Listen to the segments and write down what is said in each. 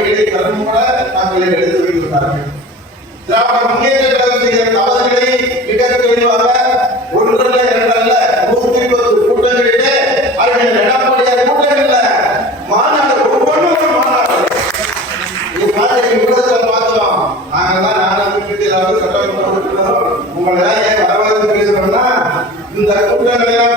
நடவடிக்கைகளை கருமூட நாங்கள் எடுத்து வருகிறார்கள் திராவிட முன்னேற்ற கழகம் தவறுகளை மிக தெளிவாக ஒன்றல்ல இரண்டல்ல நூற்றி இருபது கூட்டங்களிலே அறிஞர் எடப்பாடியார் கூட்டங்கள்ல மாநாடு ஒவ்வொன்றும் ஒரு மாநாடு. இது மாதிரி விடத்துல பார்த்தோம் நாங்கள் தான் நானும் ஏதாவது சட்டமன்றம் உங்களை ஏன் வரவழைத்து பேசுறோம்னா இந்த கூட்டங்கள் எல்லாம்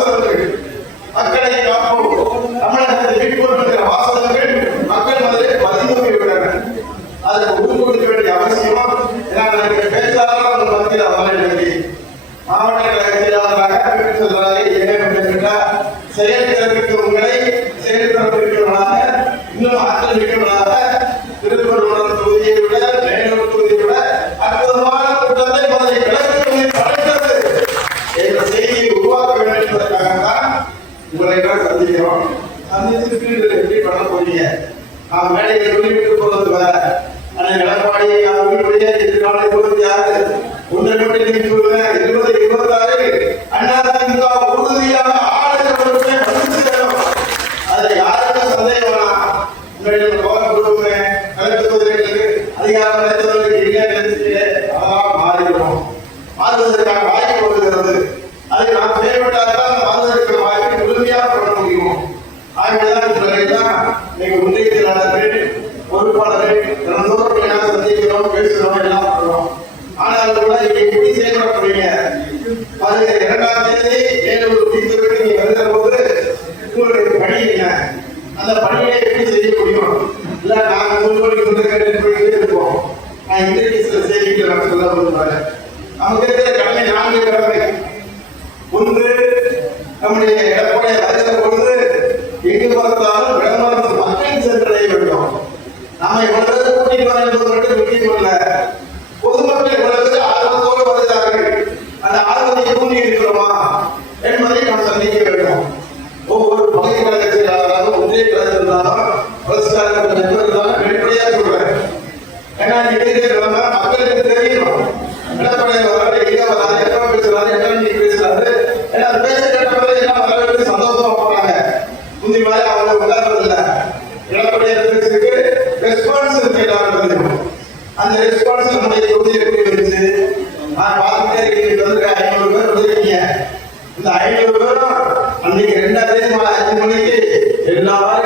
செயல்திறனுக்கு உங்களை செயல்திறனுக்குவதாக இன்னும் ஆற்றல் மிக்கவராக திருப்பூர் தொகுதியை விட மேலூர் தொகுதியை விட அற்புதமான கூட்டத்தை முதலில் கிழக்கு படைத்தது. என்ற செய்தியை உருவாக்க வேண்டும் என்பதற்காகத்தான் உங்களை எல்லாம் சந்திக்கிறோம். சந்தித்து எப்படி பண்ண போறீங்க? நான் மேடையில் சொல்லிவிட்டு போறது வேற. ஆனால் எடப்பாடி அவர்களுடைய எதிர்கால இருபத்தி ஆறு ஒன்றை மட்டும் நீங்க சொல்லுங்க. இருபது இருபத்தாறு அண்ணா திமுக உறுதியாக உங்களுடைய பவர் கொடுங்க கலெக்டர் அதிகாரம் அளித்தவர்களுக்கு இல்லை நினைச்சிட்டு அதெல்லாம் மாறிடும் மாறுவதற்கான வாய்ப்பு கொடுக்கிறது அதை நாம் செயல்பட்டால் தான் மாறுவதற்கு வாய்ப்பு உறுதியாக பண்ண முடியும் ஆகவேதான் இதுவரைதான் நீங்க ஒன்றிய பொறுப்பாளர்கள் தினந்தோறும் எல்லாம் சந்திக்கிறோம் பேசுகிறோம் எல்லாம் பண்றோம் ஆனால் கூட இங்கே எப்படி செயல்படுறீங்க இரண்டாம் தேதி ஏழூர் தீர்த்துவிட்டு நீங்க வருகிற போது உங்களுடைய பணி என்ன அந்த பணியை எப்படி செய்ய முடியும் இல்ல நாங்க உங்களுக்கு போயிட்டே நான் செய்திகள் நான் சொல்ல விரும்புகிறேன் நமக்கு இருக்கிற கடமை நான்கு கடமை ஒன்று நம்முடைய எடப்பாடி வருகிற பொழுது எங்கு பார்த்தாலும் விளம்பரம் மக்கள் சென்றடைய வேண்டும் நாம எவ்வளவு கூட்டிட்டு வர என்பது மட்டும் கூட்டிட்டு வரல பொதுமக்கள் இவ்வளவு ஆர்வத்தோடு வருகிறார்கள் அந்த ஆர்வத்தை தூண்டி இருக்கிறோமா என்பதை நாம் சந்திக்க வேண்டும் ஒவ்வொரு பகுதி கழக செயலாளராக ஒன்றிய கழக இருந்தாலும் பிரஸ்காரம் இருந்தாலும் வெளிப்படையா சொல்றேன் ஏன்னா இன்னைக்கு நிலைமை மக்களுக்கு தெரியணும் எடப்பாடி வராரு எங்க வராரு எப்ப பேசுறாரு என்ன நீ பேசுறாரு ஏன்னா அது பேச கேட்ட பிறகு என்ன மக்களுக்கு சந்தோஷமா போறாங்க முந்தி மாதிரி அவங்க விளையாடுறது இல்ல எடப்பாடி பேசுறதுக்கு ரெஸ்பான்ஸ் கேட்டாங்க அந்த ரெஸ்பான்ஸ் நம்முடைய தொகுதி எப்படி இருந்துச்சு நான் பார்த்துட்டே இருக்கேன் வந்து ஐநூறு பேர் வந்துருக்கீங்க இந்த ஐநூறு பேரும் அன்னைக்கு ரெண்டாம் தேதி மாலை அஞ்சு மணிக்கு எல்லாரும்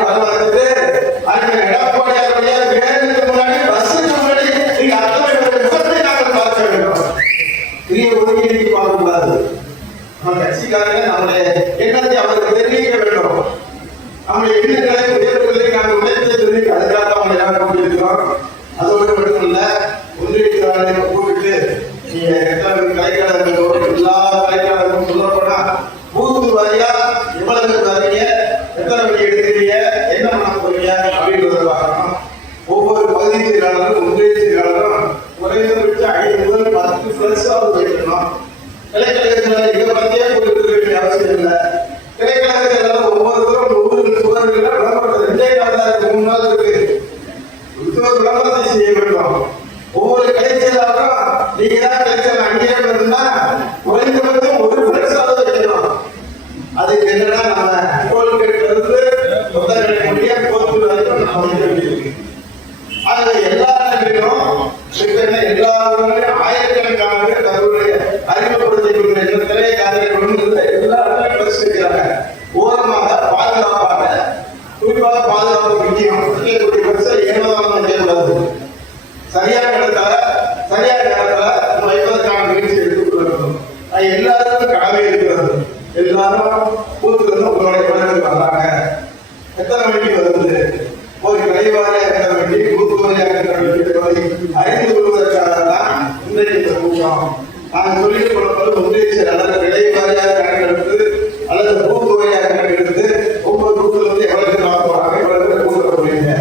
நம்ம கட்சிக்காரங்க நம்முடைய எண்ணத்தை அவருக்கு தெரிவிக்க வேண்டும்? நம்முடைய எண்ணங்களை உயர்வுகளை நாங்கள் உழைத்து தெரிவிக்க அதுக்காக அவங்க எல்லாரும் கூட்டியிருக்கிறோம். அதோடு மட்டும் இல்ல ஒன்றிய கூப்பிட்டு நீங்க எத்தனை கலைக்காரர்களோ எல்லா கலைக்காரர்களும் சொல்ல போனா பூத்து வாரியா எவ்வளவு பேர் வரீங்க? எத்தனை மணி எடுக்கிறீங்க? என்ன பண்ண போறீங்க? அப்படின்றத பார்க்கணும். ஒவ்வொரு பகுதி செயலாளரும் ஒன்றிய செயலாளரும் குறைந்தபட்சம் ஐந்து முதல் பத்து பிளஸாவது வைக்கணும். கிளைக்கழகத்தில் இதை பத்தியே கொடுக்க வேண்டிய அவசியம் இல்லை கிளைக்கழகத்தில் எல்லாரும் ஒவ்வொருத்தரும் ஒவ்வொரு சுவர்கள் விளம்பரம் ரெண்டே நாள் தான் இருக்கு மூணு நாள் இருக்கு உத்தரவு விளம்பரத்தை செய்ய வேண்டும். ஒவ்வொரு கலைச்சலாலும் நீங்க தான் கலைச்சல் அங்கேயே இருந்தா குறைந்தபட்சம் ஒரு பிளஸாவது வைக்கணும் அதுக்கு என்னன்னா நம்ம கோல்கேட்ல இருந்து புத்தகங்களை முடிய கோத்தூர் வரைக்கும் நம்ம வைக்க வேண்டியிருக்கு ஆக எல்லா இடங்களிலும் சிக்கன எல்லா ஊர்களிலும் ஆயிரக்கணக்கான பேர் தங்களுடைய அறிமுகப்படுத்திக் கொள்கிற எண்ணத்திலே காதலை கொண்டு எல்லா இடங்களிலும் வச்சிருக்கிறாங்க ஓரமாக பாதுகாப்பாக குறிப்பாக பாதுகாப்பு முக்கியம் இருக்கக்கூடிய பட்சம் ஏமாதாரம் செய்யக்கூடாது சரியான இடத்துல சரியான நேரத்துல நம்ம வைப்பதற்கான முயற்சி எடுத்துக் வேண்டும் அது எல்லாருக்கும் கடமை இருக்கிறது எல்லாரும் பூத்துல இருந்து உங்களுடைய குழந்தைகள் வர்றாங்க எத்தனை மணிக்கு வருது அறிவாளியாக இருக்கிற வேண்டி கூத்துவாரியாக இருக்கிற வேண்டி அறிந்து கொள்வதற்காக தான் இன்றைய இந்த கூட்டம். நாங்கள் சொல்லிக் கொள்வது ஒன்றிய செயலாளர் விலைவாரியாக கணக்கெடுத்து அல்லது பூத்துவாரியாக கணக்கெடுத்து ஒவ்வொரு கூட்டுல வந்து எவ்வளவு நான் போறாங்க எவ்வளவு கூட்ட போறீங்க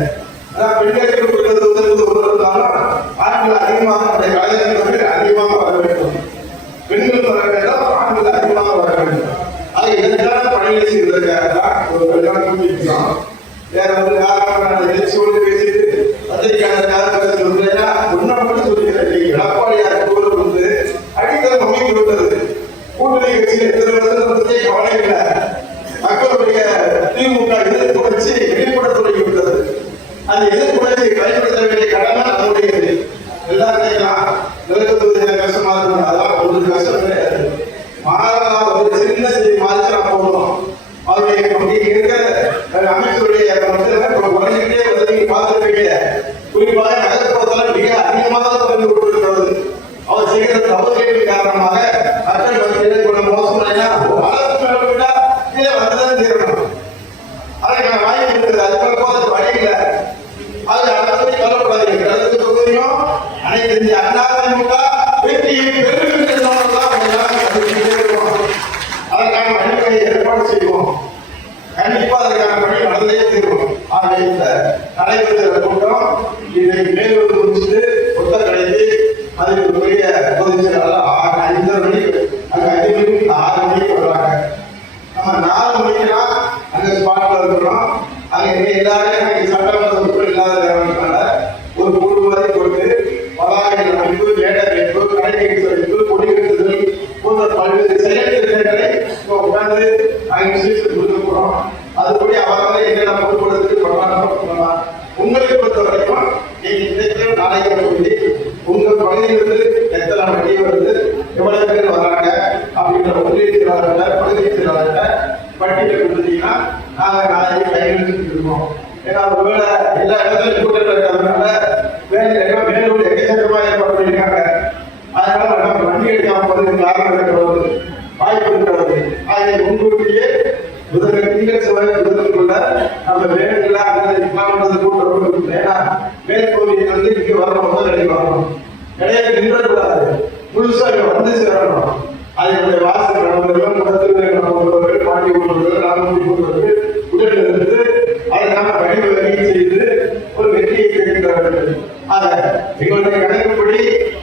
பெண்களுக்கு கொடுக்கிறது வந்து ஒரு இருந்தாலும் ஆண்கள் அதிகமாக நம்முடைய கலைஞர்கள் அதிகமாக வர வேண்டும் பெண்கள் வர வேண்டும் ஆண்கள் அதிகமாக வர வேண்டும் அது இதற்கான பணிகளை செய்வதற்காக தான் ஒரு கல்யாணம் கூட்டியிருக்கிறோம் வேற ஒரு காரணம் நான் பேசிட்டு மட்டும் சொல்லிக்கிறேன் எடப்பாடியார் வந்து அடித்தளம் அமைத்து விட்டது கூட்டணி கட்சியில் எத்தனை வருஷம் பற்றியே கவலை இல்லை. மக்களுடைய திமுக எதிர்ப்பு வச்சு வெளிப்பட தொடங்கி விட்டது அந்த எதிர்ப்புணர்ச்சியை பயன்படுத்த வேண்டிய கடமை நம்முடையது. எல்லாத்தையும் நிறுத்துவது கஷ்டமா இருக்கும் அதெல்லாம் ஒரு கஷ்டம் கிடையாது. மாறாக ஒரு சின்ன செய்தி நடைபெறுகிற கூட்டம் இதை மேலூர் முடிச்சுட்டு ஒத்த கடைக்கு அதுக்கு பெரிய எத்தனை வெளியே வந்து எவ்வளவு பேர் வராங்க அப்படின்ற ஒன்றிய செயலாளர்களை பகுதி செயலாளர்களை பட்டியலை கொடுத்தீங்கன்னா நாங்கள் நாளைக்கு கையெழுத்து இருக்கோம். ஏன்னா ஒருவேளை எல்லா இடத்துலையும் கூட்டத்தில் இருக்கிறதுனால வேலை எல்லாம் மேலூர் எக்கச்சக்கமா ஏற்பாடு பண்ணியிருக்காங்க. அதனால நம்ம வண்டி எடுக்காம போறதுக்கு காரணம் இருக்கிறது வாய்ப்பு இருக்கிறது. அதை முன்கூட்டியே முதல்ல திங்கள் செவ்வாய் முதலுக்குள்ள நம்ம வேலைகளாக அங்கே கூட்டம் ஏன்னா மேற்கோவில் வந்து இங்க வரணும் முதல் அடி வரணும் இடையில நின்றக்கூடாது புதுசா இங்க வந்து சேரணும். அதனுடைய வாசல் நடந்தவர்கள் முகத்தில் நடந்தவர்கள் பாண்டி கொண்டவர்கள் ராமூர்த்தி கொண்டவர்கள் உடல் இருந்து அதை நாம வழிவகை செய்து ஒரு வெற்றியை பெறுகிறார்கள் ஆக எங்களுடைய கணக்குப்படி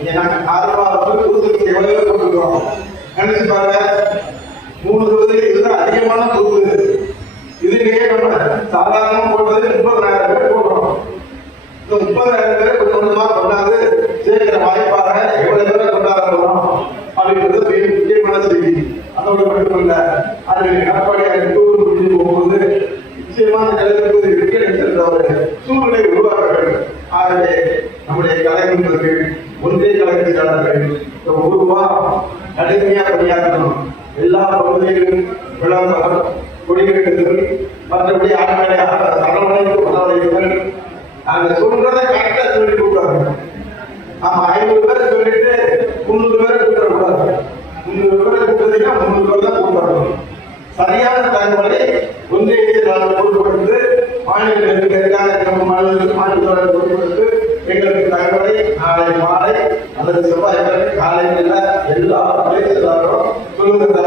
நாங்கள் நாங்க ஆரம்பத்தில் புதுக்கு எவ்வளவு கொண்டிருக்கிறோம். நினைச்சு பாருங்க. மூணு தொகுதி இதுதான் அதிகமான தொகுதி இதுலயே நம்ம சாதாரணமா போட்டது முப்பது பேர் போடுறோம் இந்த முப்பதாயிரம் பேர் கொஞ்சம் கொஞ்சமா கொண்டாந்து சேர்க்கிற வாய்ப்பாக எவ்வளவு பேரை கொண்டாட போறோம் அப்படின்றது மிக முக்கியமான செய்தி அது எடப்பாடியார் டூர் முடிஞ்சு போகும்போது நிச்சயமான கலைஞர்களுக்கு ஒரு சூழ்நிலை உருவாக்க வேண்டும் ஆகவே நம்முடைய கலைஞர்களுக்கு ஒன்றிய கலைஞர்கள் இந்த ஒரு கடுமையா பணியாற்றணும். எல்லா பகுதிகளிலும் விளம்பரம் கொடிகட்டுதல் மற்றபடி ஆண்களை அரவணைப்பு மனவழைப்புகள் நாங்க சொல்றதை கரெக்டா சொல்லி கொடுக்குறாங்க ஆமா ஐநூறு பேர் சொல்லிட்டு முந்நூறு பேர் கூட்டக்கூடாது முந்நூறு பேர் கூட்டத்தீங்கன்னா முந்நூறு பேர் தான் கூட்டணும் சரியான தகவலை ஒன்றிய நாங்கள் பொறுப்படுத்து மாநிலங்களுக்கு எதிரான நம்ம மாநிலங்களுக்கு மாநில பொறுப்படுத்து எங்களுக்கு தகவலை நாளை மாலை அல்லது செவ்வாய் காலையில் எல்லா பிரதேசத்தாரும் சொல்லுங்க